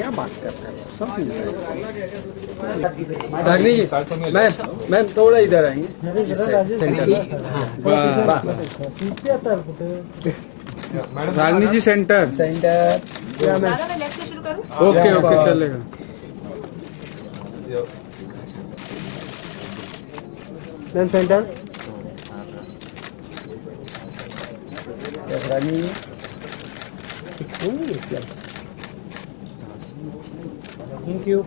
क्या बात करते हैं, सब मिलता है। रागिनी जी, मैम थोड़ा इधर आएंगे सेंटर। रागिनी जी सेंटर दादा मैं लेफ्ट से शुरू करूं? ओके ओके चलेगा। Ma'am centre Ragini thank you.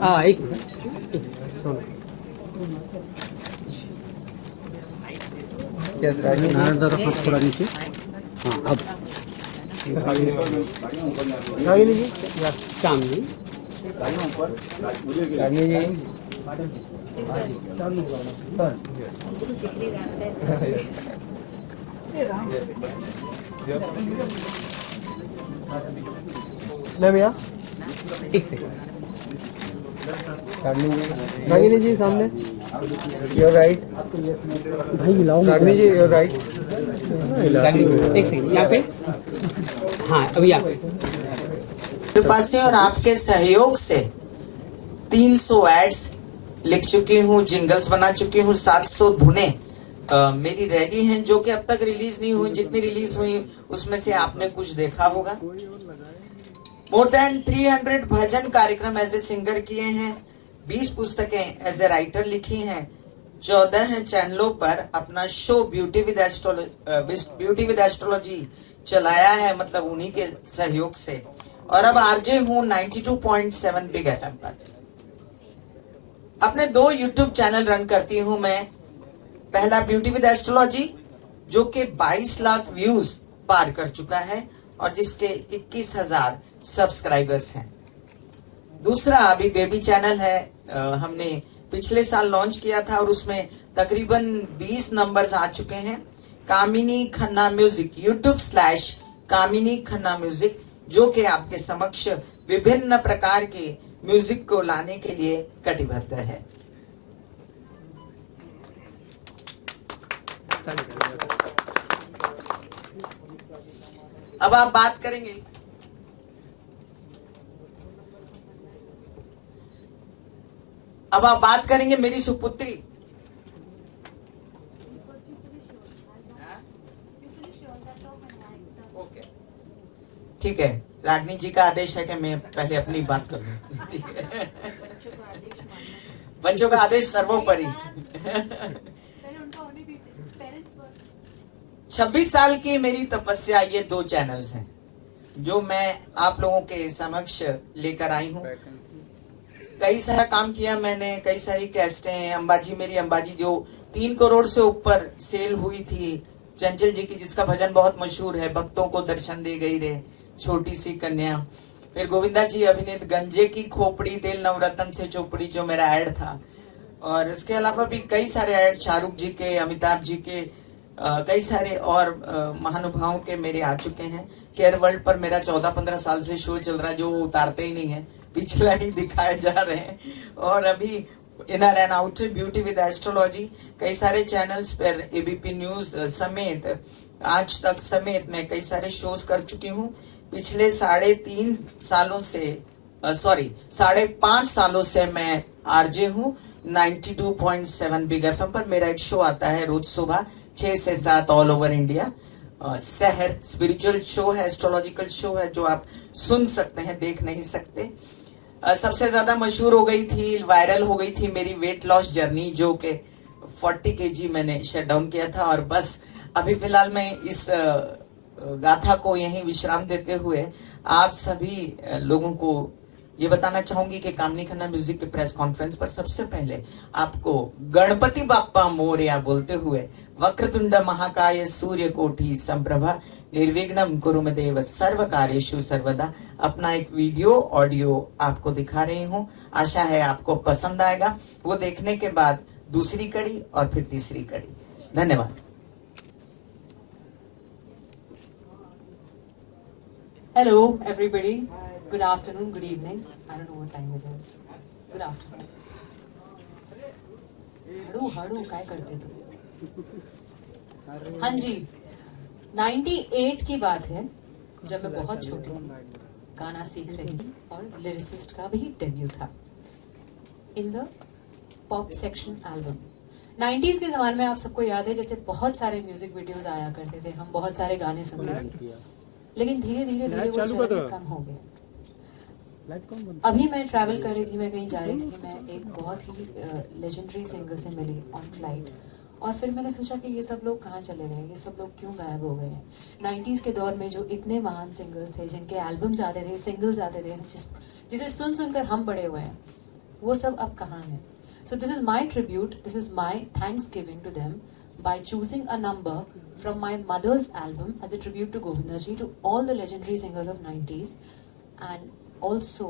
हाँ एक नारायण दादा फर्स्ट थोड़ा नीचे। हाँ अब रागिनी जी सामने रागिनी जी मैं भैया एक सेकंड। रागिनी जी सामने योर राइट भाई मिलाओ। रागिनी जी योर राइट एक सेकंड यहाँ पे। हाँ अभी यहाँ पे कृपा से और आपके सहयोग से 300 एड्स लिख चुकी हूँ, जिंगल्स बना चुकी हूँ, 700 धुनें मेरी रेडी हैं जो कि अब तक रिलीज नहीं हुई। जितनी रिलीज हुई उसमें से आपने कुछ देखा होगा। मोर देन 300 भजन कार्यक्रम एज ए सिंगर किए हैं, 20 पुस्तकें एज ए राइटर लिखी हैं, 14 चैनलों पर अपना शो ब्यूटी विद एस्ट्रोलॉजी चलाया है, मतलब उन्हीं के सहयोग से। और अब आरजे हूँ 92.7 बिग एफएम पर। अपने 2 यूट्यूब चैनल रन करती हूँ मैं। पहला ब्यूटी विद एस्ट्रोलॉजी जो कि 22 लाख व्यूज पार कर चुका है और जिसके 21,000 सब्सक्राइबर्स हैं। दूसरा अभी बेबी चैनल है, हमने पिछले साल लॉन्च किया था और उसमें तकरीबन 20 नंबर्स आ चुके हैं। कामिनी खन्ना म्यूजिक यूट्यूब/कामिनी खन्ना म्यूजिक जो कि आपके समक्ष विभिन्न प्रकार के म्यूजिक को लाने के लिए कटिबद्ध है। अब आप बात करेंगे मेरी सुपुत्री। ओके ठीक है, रागिनी जी का आदेश है कि मैं पहले अपनी बात करूं। ठीक है, बच्चों का आदेश सर्वोपरि। 26 साल की मेरी तपस्या, ये 2 चैनल्स हैं जो मैं आप लोगों के समक्ष लेकर आई हूँ। कई सारा काम किया मैंने, कई सारी कैस्टें। अंबाजी जो 3 करोड़ से ऊपर सेल हुई थी, चंचल जी की, जिसका भजन बहुत मशहूर है, भक्तों को दर्शन दे गई रे छोटी सी कन्या। फिर गोविंदा जी अभिनीत गंजे की खोपड़ी तेल नवरत्न से चोपड़ी जो मेरा ऐड था। और इसके अलावा भी कई सारे ऐड शाहरुख जी के, अमिताभ जी के, कई सारे और महानुभावों के मेरे आ चुके हैं। केयर वर्ल्ड पर मेरा 14-15 साल से शो चल रहा है जो वो उतारते ही नहीं है, पिछला ही दिखाए जा रहे हैं। और अभी inner and outer beauty with astrology, कई सारे चैनल्स पर, एबीपी न्यूज समेत, आज तक समेत मैं कई सारे शोज कर चुकी हूँ। पिछले 5.5 सालों से मैं आरजे हूँ 92.7 बिग एफएम पर। मेरा एक शो आता है रोज सुबह 6 से 7 ऑल ओवर इंडिया। सहर स्पिरिचुअल शो है, एस्ट्रोलॉजिकल शो है जो आप सुन सकते हैं, देख नहीं सकते। सबसे ज्यादा मशहूर हो गई थी, वायरल हो गई थी मेरी वेट लॉस जर्नी जो कि 40 kg मैंने शट डाउन किया था। और बस अभी फिलहाल मैं इस गाथा को यहीं विश्राम देते हुए आप सभी लोगों को ये बताना चाहूंगी कि कामिनी खन्ना म्यूजिक के प्रेस कॉन्फ्रेंस पर सबसे पहले आपको गणपति बाप्पा मोरया बोलते हुए वक्रतुंड महाकाय सूर्य कोटि संप्रभा निर्विघ्नं कुरुमदेव सर्व कार्येषु सर्वदा अपना एक वीडियो ऑडियो आपको दिखा रही हूँ। आशा है आपको पसंद आएगा। वो देखने के बाद दूसरी कड़ी और फिर तीसरी कड़ी। धन्यवाद। Hello everybody. Good afternoon, good evening. I don't know what time it is. Good afternoon. हड़ू काय करते तुम? हाँ जी, 98 की बात है जब मैं बहुत छोटी थी। गाना सीख रही थी और लिरिसिस्ट का भी डेब्यू था in the pop section album. 90s के ज़माने में आप सबको याद है जैसे बहुत सारे म्यूजिक वीडियोस आया करते थे, हम बहुत सारे गाने सुनते थे, लेकिन धीरे धीरे धीरे वो चलन कम हो गया। अभी मैं ट्रैवल कर रही थी, मैं कहीं जा रही थी, मैं एक बहुत ही लेजेंडरी सिंगर से मिली ऑन फ्लाइट, और फिर मैंने सोचा कि ये सब लोग कहाँ चले गए, ये सब लोग क्यों गायब हो गए हैं। 90s के दौर में जो इतने महान सिंगर्स थे, जिनके एल्बम्स आते थे, सिंगल्स आते थे, जिसे सुन सुनकर हम बड़े हुए हैं, वो सब अब कहाँ हैं। So this is my tribute, this is my thanksgiving to them by choosing a number from my mother's album as a tribute to Govinda Ji, to all the legendary singers of 90s, and also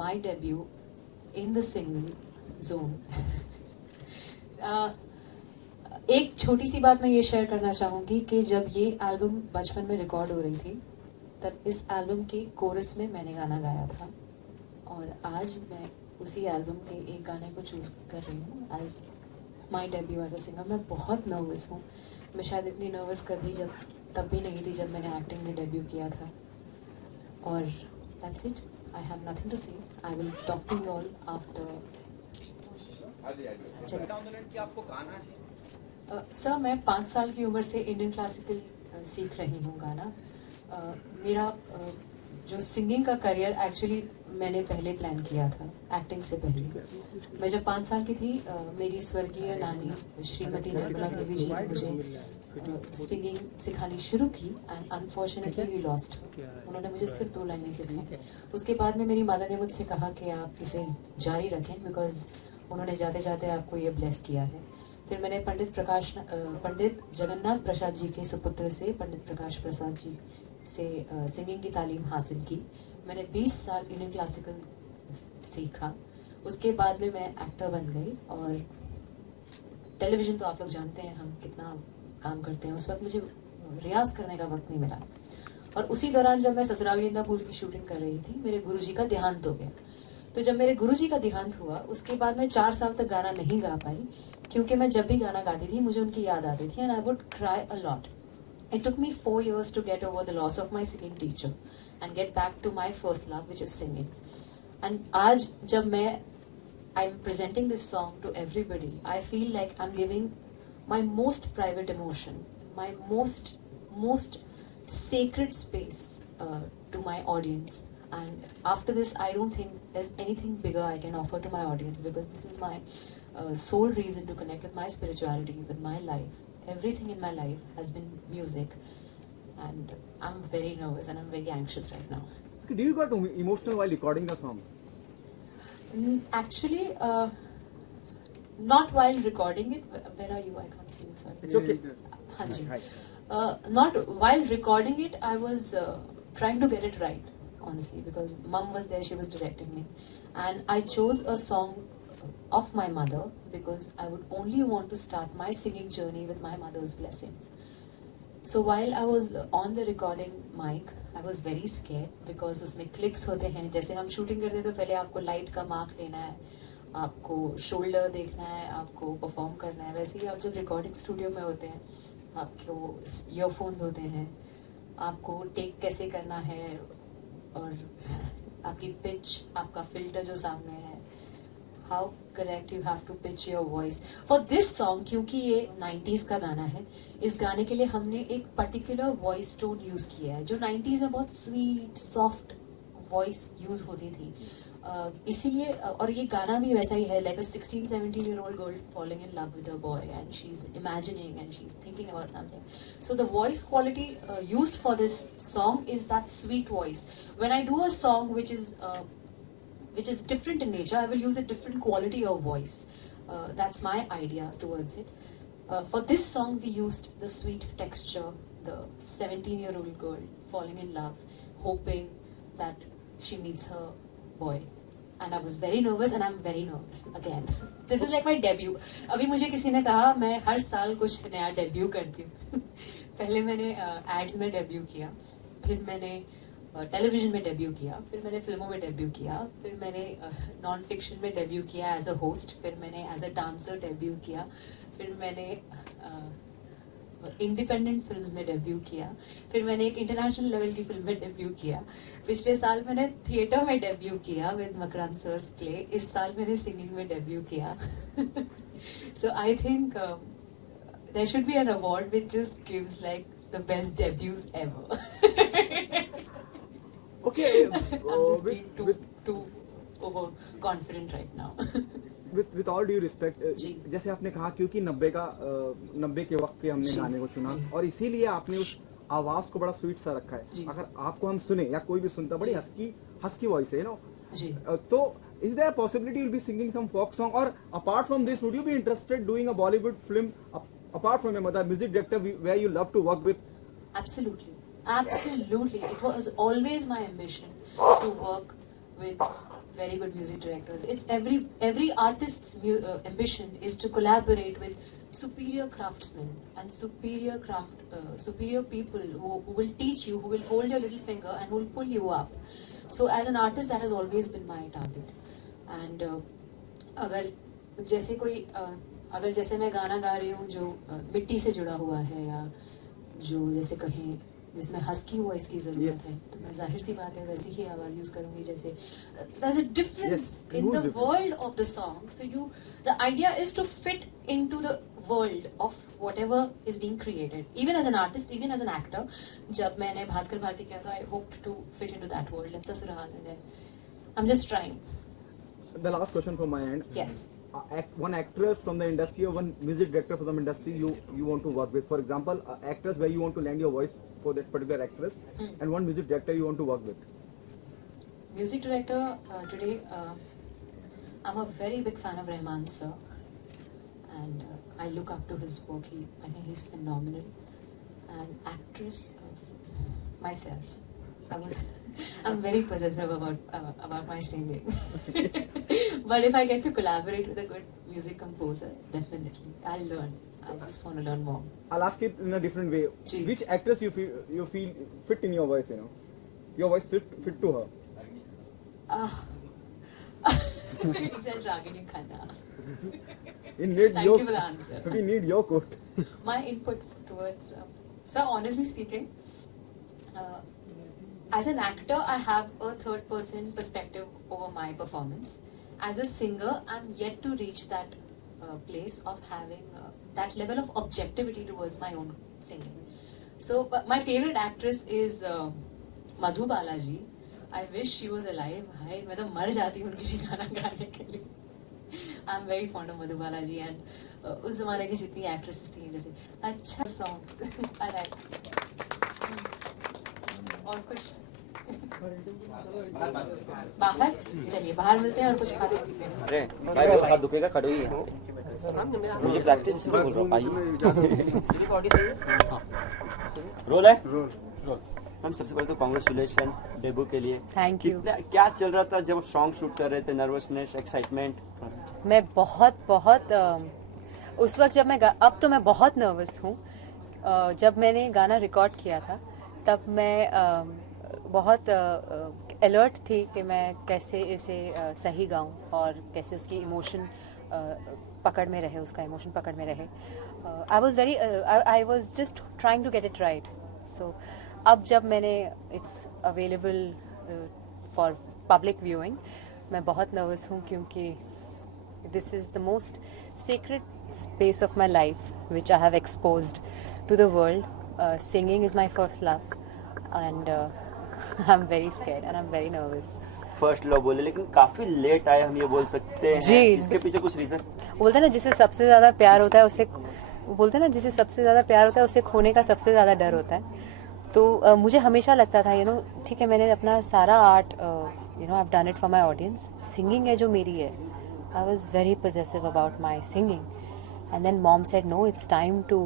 my debut in the single zone. एक छोटी सी बात मैं ये share करना चाहूँगी कि जब ये एल्बम बचपन में रिकॉर्ड हो रही थी, तब इस एल्बम के कोरस में मैंने गाना गाया था, और आज मैं उसी एल्बम के एक गाने को चूज कर रही हूँ as my debut as a singer. मैं बहुत नर्वस हूँ, मैं शायद इतनी नर्वस कभी तब भी नहीं थी जब मैंने एक्टिंग में डेब्यू किया था। और that's it, I have nothing to say, I will talk to you all after. Sir मैं 5 साल की उम्र से इंडियन क्लासिकल सीख रही हूँ गाना। मेरा जो सिंगिंग का करियर एक्चुअली मैंने पहले प्लान किया था एक्टिंग से पहले। मैं जब 5 साल की थी, मेरी स्वर्गीय नानी श्रीमती निर्मला देवी जी ने मुझे सिंगिंग सिखानी शुरू की, एंड अनफॉर्चुनेटली वी लॉस्ट। उन्होंने मुझे सिर्फ 2 लाइनें सिखाई। उसके बाद में मेरी मदर ने मुझसे कहा कि आप इसे जारी रखें, बिकॉज उन्होंने जाते जाते आपको ये ब्लेस किया है। फिर मैंने पंडित जगन्नाथ प्रसाद जी के सुपुत्र से, पंडित प्रकाश प्रसाद जी से सिंगिंग की तालीम हासिल की। मैंने 20 साल इंडियन क्लासिकल सीखा। उसके बाद में मैं एक्टर बन गई, और टेलीविज़न तो आप लोग जानते हैं हम कितना काम करते हैं, उस वक्त मुझे रियाज करने का वक्त नहीं मिला। और उसी दौरान जब मैं ससुराल गेंदा फूल की शूटिंग कर रही थी, मेरे गुरुजी का देहांत हो गया। तो जब मेरे गुरुजी का देहांत हुआ, उसके बाद मैं 4 साल तक गाना नहीं गा पाई, क्योंकि मैं जब भी गाना गाती थी मुझे उनकी याद आती थी, and I would cry a lot. It took me 4 years to get over the loss of my singing teacher and get back to my first love, which is singing. And आज जब मैं I'm presenting this song to everybody, I feel like I'm giving my most private emotion, my most sacred space to my audience. And after this, I don't think there's anything bigger I can offer to my audience, because this is my sole reason to connect with my spirituality, with my life. Everything in my life has been music, and I'm very nervous and I'm very anxious right now. Do you got emotional while recording the song? Actually, not while recording it. Where are you? I can't see you. Sorry. It's okay. Hanji. Hi. Not while recording it. I was trying to get it right, honestly, because Mum was there. She was directing me, and I chose a song of my mother because I would only want to start my singing journey with my mother's blessings. So while I was on the recording mic, I was very scared because उसमें clicks होते हैं। जैसे हम shooting करते हैं तो पहले आपको लाइट का मार्क लेना है, आपको शोल्डर देखना है, आपको परफॉर्म करना है। वैसे ही आप जब रिकॉर्डिंग स्टूडियो में होते हैं, आपको ईयरफोन्स होते हैं, आपको टेक कैसे करना है, और आपकी पिच, आपका फिल्टर जो सामने है, how correct you have to pitch your voice for this song। क्योंकि ये 90s का गाना है, इस गाने के लिए हमने एक पर्टिकुलर वॉइस टोन यूज किया है, जो 90s में बहुत स्वीट सॉफ्ट वॉइस यूज होती थी, इसीलिए। और ये गाना भी वैसा ही है, like a 16-17-year-old girl falling in love with a boy, and she's imagining and she's thinking about something. So the voice quality used for this song is that sweet voice. When I do a song which is different in nature, I will use a different quality of voice. That's my idea towards it. For this song, we used the sweet texture, the 17-year-old girl falling in love, hoping that she meets her boy. And I was very nervous, and I'm very nervous again. This is like my debut. अभी मुझे किसी ने कहा मैं हर साल कुछ नया debut करती हूँ। पहले मैंने एड्स में डेब्यू किया, फिर मैंने टेलीविजन में डेब्यू किया, फिर मैंने फिल्मों में डेब्यू किया, फिर मैंने नॉन फिक्शन में डेब्यू किया एज अ होस्ट, फिर मैंने एज अ डांसर डेब्यू किया, फिर मैंने इंडिपेंडेंट फिल्म्स में डेब्यू किया, फिर मैंने एक इंटरनेशनल लेवल की फिल्म में डेब्यू किया, पिछले साल मैंने थिएटर में डेब्यू किया विद मकरान सर्स प्ले, इस साल मैंने सिंगिंग में डेब्यू किया. So I think there should be an award which just gives like the best debuts ever. Okay. I'm just being too overconfident right now. With all due respect, जी. जैसे आपने कहा क्योंकि 90 के वक्त के हमने जी. गाने को चुना और इसीलिए आपने उस आवाज को बड़ा स्वीट सा रखा जी. है. अगर आपको हम सुने या कोई भी सुनता, बड़ी जी. हस्की वॉइस है, जी. तो is there a possibility you'll be singing some folk song, or apart from this would you be interested doing a Bollywood film apart from your mother, music director where you love to work with? Absolutely. It was always my ambition to work with very good music directors. It's every artist's ambition is to collaborate with superior craftsmen and superior people who will teach you, who will hold your little finger and who will pull you up. So as an artist, that has always been my target. And अगर जैसे मैं गाना गा रही हूँ जो मिट्टी से जुड़ा हुआ है, या जो जैसे कहें जिसमें हस्की वॉइस की जरूरत है, तो मैं जाहिर सी बात है वैसी ही आवाज यूज करूंगी. जैसे there's a difference in the world of the song, so the idea is to fit into the world of whatever is being created. Even as an artist, even as an actor, जब मैंने भास्कर भारती किया था, I hoped to fit into that world and ससुराल, and then I'm just trying. The last question from my end. Yes. One actress from the industry or one music director from the industry you want to work with. For example, actress where you want to lend your voice for that particular actress, and one music director you want to work with. Music director today, I'm a very big fan of Rahman sir, and I look up to his work. I think he's phenomenal. And actress, myself. I'm very possessive about my singing. But if I get to collaborate with a good music composer, definitely I'll learn. I just want to learn more. I'll ask it in a different way. Ji. Which actress you feel fit in your voice? Your voice fit to her. He said Ragini Khanna. Thank you for the answer. We need your quote. My input towards so honestly speaking, as an actor, I have a third-person perspective over my performance. As a singer, I'm yet to reach that place of having that level of objectivity towards my own singing. So, but my favorite actress is Madhu Balaji. I wish she was alive. Hi, मैं तो मर जाती हूँ उनके लिए गाना गाने के लिए. I'm very fond of Madhu Balaji, and उस ज़माने की जितनी actresses थी, जैसे अच्छा songs I like. और कुछ बाहर चलिए, बाहर मिलते हैं और कुछ खाते पीते हैं. अरे भाई हाथ दुखेगा, खड़ो ही है. मुझे प्रैक्टिस इसलिए बोल रहा हूँ. आइए रोल है. हम सबसे पहले तो कांग्रेचुलेशन डेब्यू के लिए. Thank you. क्या चल रहा था जब सॉन्ग शूट कर रहे थे? Nervousness, excitement? मैं बहुत उस वक्त जब अब तो मैं बहुत नर्वस हूँ. जब मैंने गाना रिकॉर्ड किया था तब मैं बहुत अलर्ट थी कि मैं कैसे इसे सही गाऊं और कैसे उसकी इमोशन पकड़ में रहे, उसका इमोशन पकड़ में रहे. I was just trying to get it right. So अब जब मैंने it's available for public viewing, मैं बहुत नर्वस हूँ क्योंकि this is the most secret space of my life which I have exposed to the world. Singing is my first love, and I'm very scared and I'm very nervous. First love बोले, लेकिन काफी late आए, हम ये बोल सकते हैं. जी. इसके पीछे कुछ रीजन? बोलते हैं ना जिसे सबसे ज्यादा प्यार होता है उसे, बोलते हैं ना जिसे सबसे ज्यादा प्यार होता है उसे खोने का सबसे ज्यादा डर होता है. तो मुझे हमेशा लगता था ठीक है, मैंने अपना सारा art I done it for my audience. Singing है जो मेरी है. आई was very possessive about my singing. And then mom said, no, it's time to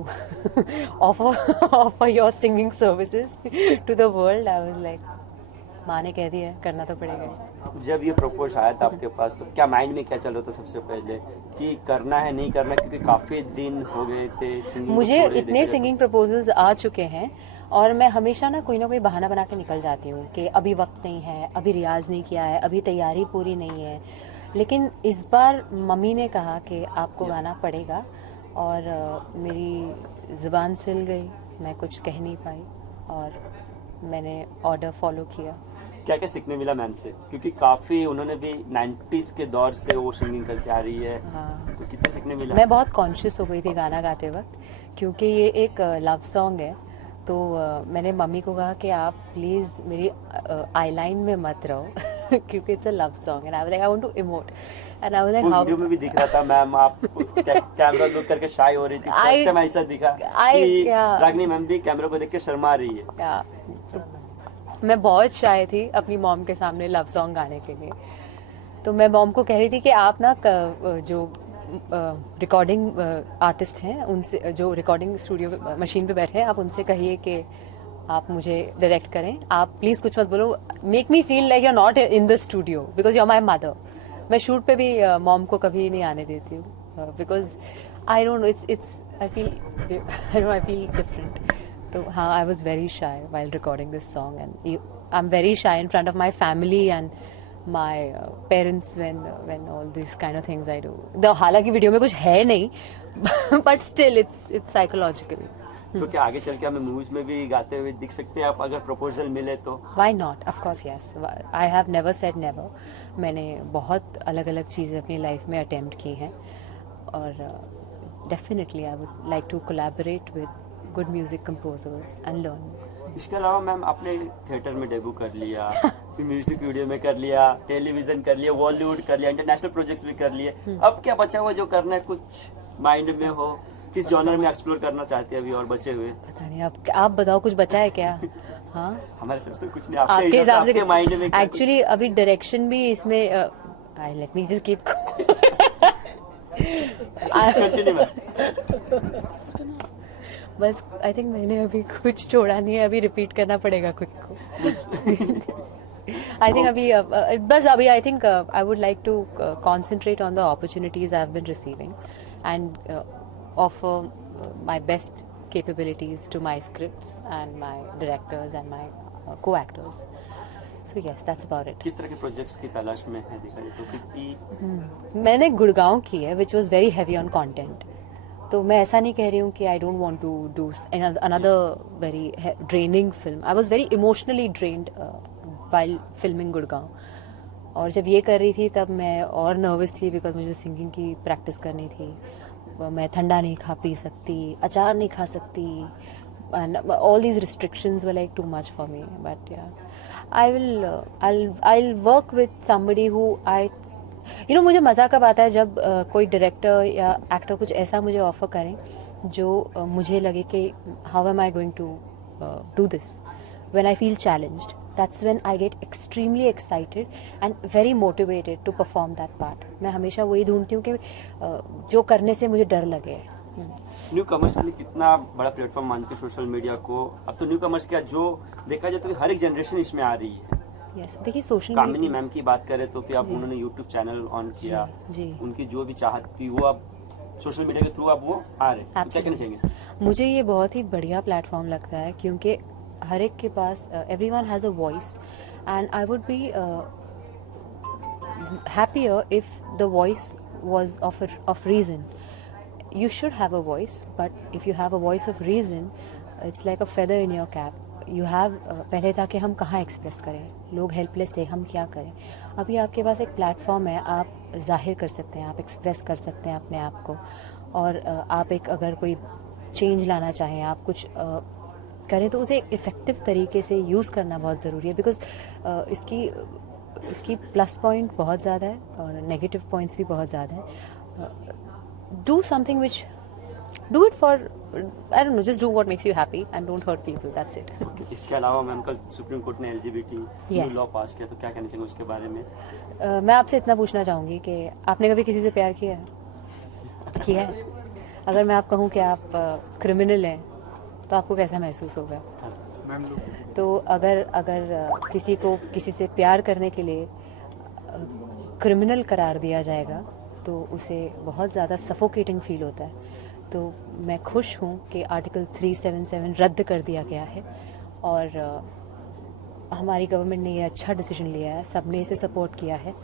offer your singing services to the world. I was like, माँ ने कह दिया, करना तो पड़ेगा. जब ये प्रपोज आया था आपके पास तो क्या माइंड में क्या चल रहा था सबसे पहले, कि करना है नहीं करना, क्योंकि काफी दिन हो गए थे सिंगिंग. मुझे इतने सिंगिंग प्रपोजल्स आ चुके हैं और मैं हमेशा ना कोई बहाना बना के निकल जाती हूँ कि अभी वक्त नहीं है, अभी रियाज नहीं किया है, अभी तैयारी पूरी नहीं है. लेकिन इस बार मम्मी ने कहा कि आपको गाना पड़ेगा और मेरी ज़ुबान सिल गई, मैं कुछ कह नहीं पाई और मैंने ऑर्डर फॉलो किया। क्या क्या सीखने मिला मैम से, क्योंकि काफ़ी उन्होंने भी 90s के दौर से वो सिंगिंग करके आ रही है। हाँ, तो कितना सीखने मिला? मैं बहुत कॉन्शियस हो गई थी गाना गाते वक्त, क्योंकि ये एक लव सॉन्ग है। तो मैंने मम्मी को कहा कि आप प्लीज़ मेरी आई लाइन में मत रहो क्योंकि it's a love song and I want to emote and I was like how. Video में भी दिख रहा था मैम, आप कैमरा लुक करके शाय हो रही थी। फर्स्ट टाइम ऐसा दिखा कि रागिनी मैम भी कैमरा को देख के शर्मा रही है। तो मैं बहुत शाय थी अपनी मॉम के सामने लव सॉन्ग गाने के लिए। तो मैं मॉम को कह रही थी कि आप ना जो रिकॉर्डिंग आर्टिस्ट हैं उनसे, जो रिकॉर्डिंग स्टूडियो मशीन पे बैठे हैं, आप उनसे कहिए कि आप मुझे डायरेक्ट करें, आप प्लीज़ कुछ मत बोलो, make me feel like you are not in the studio because you are my mother. मैं शूट पे भी मॉम को कभी नहीं आने देती हूँ because I don't know, I feel different. तो हाँ, I was very shy while recording this song and I am very shy in front of my family and my parents when all these kind of things I do. हालांकि video में कुछ है नहीं but still it's psychological. तो क्या आगे चल के हमें मूवीज में भी गाते हुए दिख सकते हैं आप, अगर प्रपोजल मिले तो? Why not? Of course yes. I have never said never. मैंने बहुत अलग अलग चीज़ें अपनी लाइफ में अटेम्प्ट की हैं और definitely I would like to collaborate with good music composers and learn. इसके अलावा मैम आपने थिएटर में डेब्यू कर लिया, म्यूजिक वीडियो में कर लिया, टेलीविजन कर लिया, बॉलीवुड कर लिया, इंटरनेशनल प्रोजेक्ट्स भी कर लिए। अब क्या बचा हुआ जो करना है, कुछ माइंड में हो, किस जॉनर में एक्सप्लोर करना चाहते हैं अभी और बचे हुए? पता नहीं, आप बताओ कुछ बचा है क्या? हाँ, हमारे समझ तो कुछ नहीं, आपके हिसाब से माइंड में एक्चुअली अभी डायरेक्शन भी इसमें लेट मी जस्ट कीप बस आई थिंक मैंने अभी कुछ छोड़ा नहीं है, अभी रिपीट करना पड़ेगा खुद को। आई थिंक अभी I think I would like to concentrate on the opportunities I have been receiving and offer my best capabilities to my scripts and my directors and my co-actors. So yes, that's about it. किस तरह के projects की तलाश में है दिखाई तो? क्योंकि मैंने गुड़गांव की है which was very heavy on content. तो मैं ऐसा नहीं कह रही हूँ कि I don't want to do another very draining film. I was very emotionally drained while filming Gurgaon. और जब ये कर रही थी तब मैं और नर्वस थी बिकॉज मुझे सिंगिंग की प्रैक्टिस करनी थी। मैं ठंडा नहीं खा पी सकती, अचार नहीं खा सकती, and all these restrictions were like too much for me. But yeah, I'll work with somebody who मुझे मज़ा कब आता है जब कोई डायरेक्टर या एक्टर कुछ ऐसा मुझे ऑफर करें जो मुझे लगे कि how am I going to do this when I feel challenged. That's when I get extremely excited and very motivated to perform that part. मैं हमेशा वही ढूंढती हूँ कि जो करने से मुझे डर लगे. न्यू कमर्स के लिए कितना बड़ा प्लेटफॉर्म मानते हैं सोशल मीडिया को? अब तो न्यू कमर्स क्या जो देखा जाए तो हर एक जनरेशन इसमें आ रही है. Yes, देखिए सोशल कामिनी मैम की बात करें तो फिर आप उन्होंने यूट्यूब चैनल ऑन किया, उनकी जो भी चाहत थी वो अब सोशल मीडिया के थ्रू अब वो आ रहे हैं. क्या कहना चाहेंगे? मुझे ये बहुत ही बढ़िया प्लेटफॉर्म लगता है क्योंकि हर एक के पास everyone has a voice and I would be happier if the voice was of reason. You should have a voice, but if you have a voice of reason, it's like a feather in your cap. You have पहले था कि हम कहाँ express करें, लोग helpless थे, हम क्या करें. अभी आपके पास एक प्लेटफॉर्म है, आप जाहिर कर सकते हैं, आप एक्सप्रेस कर सकते हैं अपने आप को. और आप एक अगर कोई चेंज लाना चाहें, आप कुछ करें तो उसे इफ़ेक्टिव तरीके से यूज़ करना बहुत ज़रूरी है. बिकॉज इसकी प्लस पॉइंट बहुत ज़्यादा है और नेगेटिव पॉइंट्स भी बहुत ज़्यादा है. Do something which do it for I don't know, just do what makes you happy and don't hurt people, that's it. इसके अलावा मैम कल सुप्रीम कोर्ट ने LGBT लॉ पास किया, तो क्या कहना चाहिए उसके बारे में? मैं आपसे इतना पूछना चाहूँगी कि आपने कभी किसी से प्यार किया है? अगर मैं आप कहूँ कि आप क्रिमिनल हैं तो आपको कैसा महसूस होगा? तो अगर किसी को किसी से प्यार करने के लिए क्रिमिनल करार दिया जाएगा तो उसे बहुत ज़्यादा सफोकेटिंग फील होता है. तो मैं खुश हूँ कि आर्टिकल 377 रद्द कर दिया गया है और हमारी गवर्नमेंट ने ये अच्छा डिसीजन लिया है, सबने इसे सपोर्ट किया है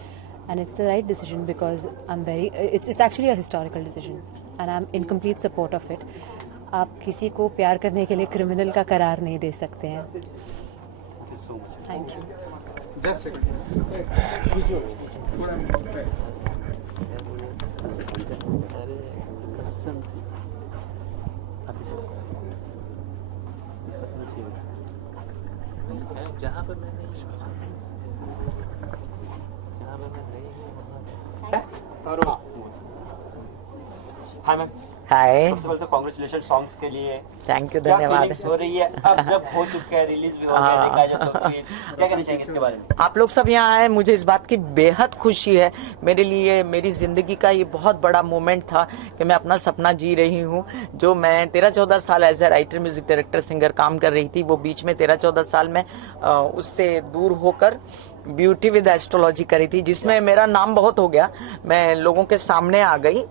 and it's the right decision because it's actually a historical decision and I'm in complete support of it. आप किसी को प्यार करने के लिए क्रिमिनल का करार नहीं दे सकते हैं. Thank you. Just a second. जहाँ पर मैं नहीं हाय मैम. हाय, सबसे पहले तो कॉन्ग्रेचुलेशन सॉन्ग्स के लिए. थैंक यू, क्या धन्यवाद. फीलिंग्स हो रही है अब जब हो चुका है, रिलीज भी हो गया, देखा जाए तो फिर क्या कहना चाहेंगे इसके बारे में? आप लोग सब यहाँ आए, मुझे इस बात की बेहद खुशी है. मेरे लिए मेरी जिंदगी का ये बहुत बड़ा मोमेंट था कि मैं अपना सपना जी रही हूँ. जो मैं 13-14 साल as a writer, music director, singer काम कर रही थी, वो बीच में 13-14 साल में उससे दूर होकर ब्यूटी विद एस्ट्रोलॉजी करी थी, जिसमें मेरा नाम बहुत हो गया. मैं लोगों के सामने आ गई,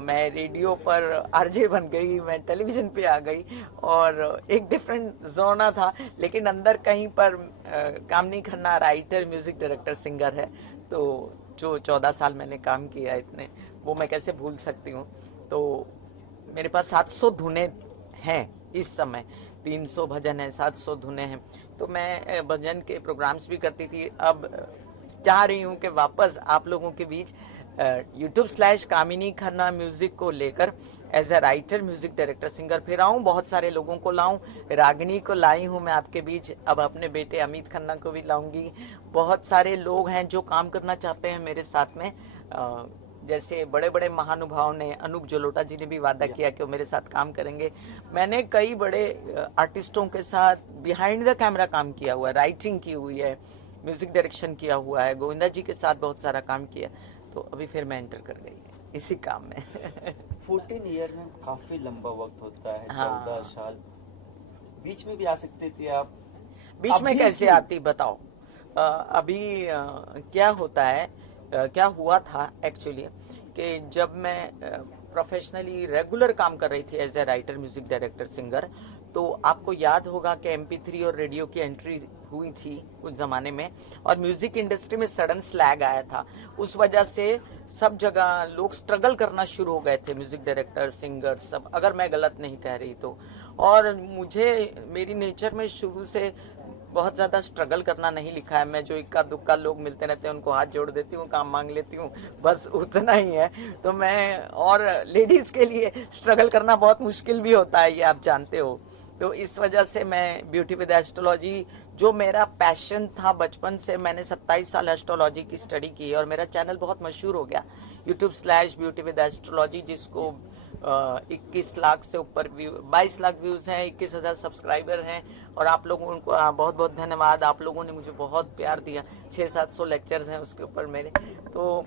मैं रेडियो पर आरजे बन गई, मैं टेलीविजन पे आ गई और एक डिफरेंट जोना था. लेकिन अंदर कहीं पर Kamini Khanna writer, music director, singer है. तो जो 14 साल मैंने काम किया इतने, वो मैं कैसे भूल सकती हूँ. तो मेरे पास 700 धुनें हैं इस समय, 300 भजन है, 700 धुनें हैं. तो मैं भजन के प्रोग्राम्स भी करती थी. अब चाह रही हूँ कि वापस आप लोगों के बीच YouTube/कामिनी खन्ना म्यूजिक को लेकर as a writer, music director, singer फिर आऊँ. बहुत सारे लोगों को लाऊं. रागिनी को लाई हूँ मैं आपके बीच, अब अपने बेटे अमित खन्ना को भी लाऊंगी. बहुत सारे लोग हैं जो काम करना चाहते हैं मेरे साथ में. जैसे बड़े बड़े महानुभाव ने, अनूप जलोटा जी ने भी वादा किया कि वो मेरे साथ काम करेंगे. मैंने कई बड़े आर्टिस्टों के साथ बिहाइंड द कैमरा काम किया हुआ है, राइटिंग की हुई है, म्यूजिक डायरेक्शन किया हुआ है, गोविंदा जी के साथ बहुत सारा काम किया. तो अभी फिर मैं एंटर कर गई इसी काम में. 14 ईयर में काफी लंबा वक्त होता है. हाँ. 14 साल बीच में भी आ सकते थे आप. बीच में अभी कैसे भी- आती बताओ. अभी क्या होता है, क्या हुआ था एक्चुअली कि जब मैं प्रोफेशनली रेगुलर काम कर रही थी as a writer, music director, singer, तो आपको याद होगा कि MP3 और रेडियो की एंट्री हुई थी उस जमाने में और म्यूजिक इंडस्ट्री में सडन स्लैग आया था. उस वजह से सब जगह लोग स्ट्रगल करना शुरू हो गए थे, म्यूजिक डायरेक्टर, सिंगर सब, अगर मैं गलत नहीं कह रही तो. और मुझे, मेरी नेचर में शुरू से बहुत ज्यादा स्ट्रगल करना नहीं लिखा है. मैं जो इक्का दुक्का लोग मिलते रहते हैं उनको हाथ जोड़ देती हूँ, काम मांग लेती हूँ, बस उतना ही है. तो मैं, और लेडीज के लिए स्ट्रगल करना बहुत मुश्किल भी होता है, ये आप जानते हो. तो इस वजह से मैं ब्यूटी विद एस्ट्रोलॉजी, जो मेरा पैशन था बचपन से, मैंने 27 साल एस्ट्रोलॉजी की स्टडी की और मेरा चैनल बहुत मशहूर हो गया, YouTube/ब्यूटी विद एस्ट्रोलॉजी, जिसको 21 लाख से ऊपर व्यू, 22 लाख व्यूज हैं, 21,000 सब्सक्राइबर हैं. और आप लोगों को बहुत बहुत धन्यवाद. आप लोगों ने मुझे बहुत प्यार दिया. 600-700 लेक्चर्स हैं उसके ऊपर मेरे. तो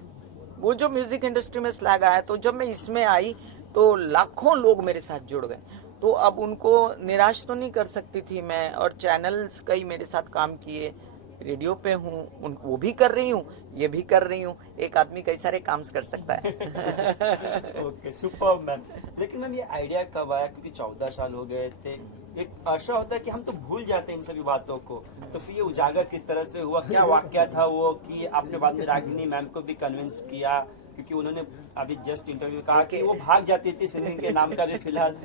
वो जो म्यूजिक इंडस्ट्री में स्लैग आया, तो जब मैं इसमें आई तो लाखों लोग मेरे साथ जुड़ गए. तो अब उनको निराश तो नहीं कर सकती थी मैं. और चैनल्स कई मेरे साथ काम किए, रेडियो पे हूँ, उनको वो भी कर रही हूँ, ये भी कर रही हूँ. एक आदमी कई सारे काम कर सकता है. Okay, super ma'am. लेकिन मैम ये आइडिया कब आया, क्योंकि 14 साल हो गए थे, एक आशा होता है कि हम तो भूल जाते हैं इन सभी बातों को. तो फिर ये उजागर किस तरह से हुआ, क्या वाकया था वो कि आपने बाद में रागिनी मैम को भी कन्विंस किया, क्योंकि उन्होंने अभी जस्ट इंटरव्यू में कहा कि वो भाग जाती थी सिंगिंग के नाम का भी फिलहाल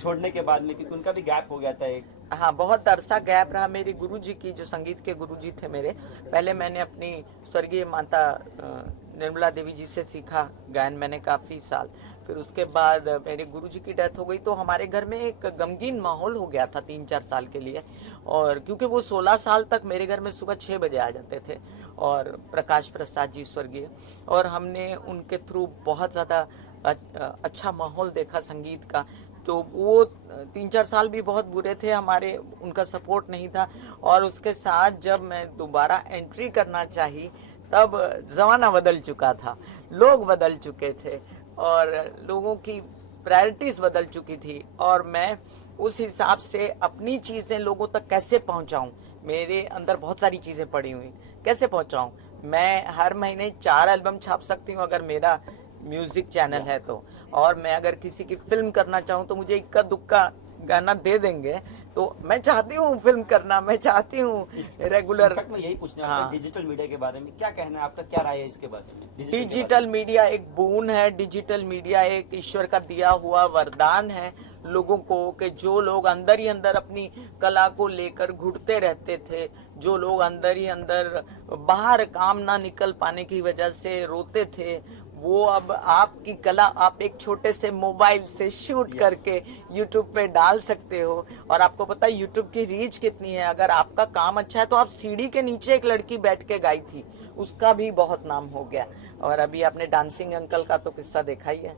छोड़ने के बाद में, क्योंकि उनका भी गैप हो गया था एक. हाँ, बहुत अरसा गैप रहा. मेरे गुरुजी की, जो संगीत के गुरुजी थे मेरे, पहले मैंने अपनी स्वर्गीय माता निर्मला देवी जी से सीखा गायन, मैंने काफी साल. फिर उसके बाद मेरे गुरुजी की डेथ हो गई, तो हमारे घर में एक गमगीन माहौल हो गया था 3-4 साल के लिए. और क्योंकि वो 16 साल तक मेरे घर में सुबह 6 बजे आ जाते थे, और प्रकाश प्रसाद जी स्वर्गीय, और हमने उनके थ्रू बहुत ज्यादा अच्छा माहौल देखा संगीत का. तो वो 3-4 साल भी बहुत बुरे थे हमारे, उनका सपोर्ट नहीं था. और उसके साथ जब मैं दोबारा एंट्री करना चाही, तब जमाना बदल चुका था, लोग बदल चुके थे और लोगों की प्रायोरिटीज बदल चुकी थी. और मैं उस हिसाब से अपनी चीजें लोगों तक कैसे पहुंचाऊं, मेरे अंदर बहुत सारी चीजें पड़ी हुई, कैसे पहुंचाऊं. मैं हर महीने 4 एल्बम छाप सकती हूँ अगर मेरा म्यूजिक चैनल है तो. और मैं अगर किसी की फिल्म करना चाहूँ तो मुझे इक्का दुक्का गाना दे देंगे, तो मैं चाहती हूँ फिल्म करना, मैं चाहती हूँ रेगुलर। इनफैक्ट मैं यही पूछने वाला था, डिजिटल मीडिया के बारे में क्या कहना है आपका, क्या राय है इसके बारे में? डिजिटल मीडिया एक बोन है, डिजिटल मीडिया एक ईश्वर का दिया हुआ वरदान है लोगों को, कि जो लोग अंदर ही अंदर अपनी कला को लेकर घुटते रहते थे, जो लोग अंदर ही अंदर बाहर काम ना निकल पाने की वजह से रोते थे, वो अब आपकी कला आप एक छोटे से मोबाइल से शूट करके YouTube पे डाल सकते हो। और आपको पता है YouTube की रीच कितनी है। अगर आपका काम अच्छा है तो आप सीढ़ी के नीचे एक लड़की बैठ के गाई थी, उसका भी बहुत नाम हो गया। और अभी आपने डांसिंग अंकल का तो किस्सा देखा ही है।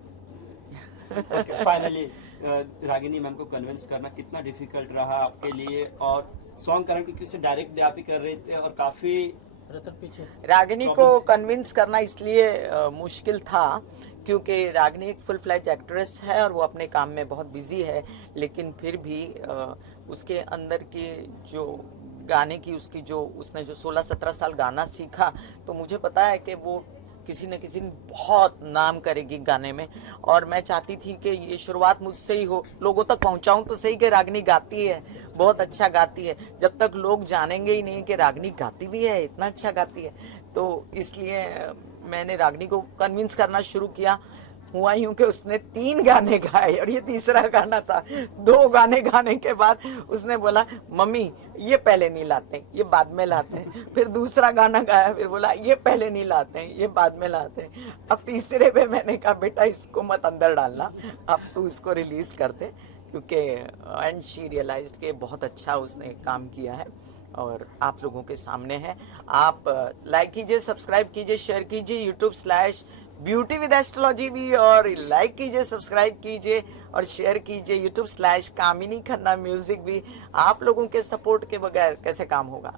फाइनली रागिनी मैम को कन्विंस करना कितना डिफिकल्ट रहा आपके लिए? और सॉन्ग करने क्योंकि उससे डायरेक्ट आप ही कर रहे थे और काफी रागिनी को कन्विंस करना इसलिए मुश्किल था क्योंकि रागिनी एक फुल फ्लैज एक्ट्रेस है और वो अपने काम में बहुत बिजी है, लेकिन फिर भी उसके अंदर की जो गाने की उसकी जो उसने जो 16-17 साल गाना सीखा, तो मुझे पता है कि वो किसी न किसी दिन बहुत नाम करेगी गाने में। और मैं चाहती थी कि ये शुरुआत मुझसे ही हो, लोगों तक पहुंचाऊं तो सही कि रागिनी गाती है, बहुत अच्छा गाती है। जब तक लोग जानेंगे ही नहीं कि रागिनी गाती भी है, इतना अच्छा गाती है, तो इसलिए मैंने रागिनी को कन्विंस करना शुरू किया। हुआ यूं कि उसने 3 गाने गाए और ये तीसरा गाना था। 2 गाने गाने के बाद उसने बोला मम्मी ये पहले नहीं लाते, ये बाद में लाते हैं। फिर दूसरा गाना गाया, फिर बोला ये पहले नहीं लाते हैं, ये बाद में लाते हैं। अब तीसरे पे मैंने कहा बेटा इसको मत अंदर डालना, अब तू इसको रिलीज कर दे, क्योंकि एंड शी रियलाइज्ड कि बहुत अच्छा उसने काम किया है और आप लोगों के सामने है। आप लाइक कीजिए, सब्सक्राइब कीजिए, शेयर कीजिए YouTube/Beauty with Astrology भी, और लाइक कीजिए, सब्सक्राइब कीजिए और शेयर कीजिए YouTube/कामिनी खन्ना म्यूजिक भी। आप लोगों के सपोर्ट के बगैर कैसे काम होगा।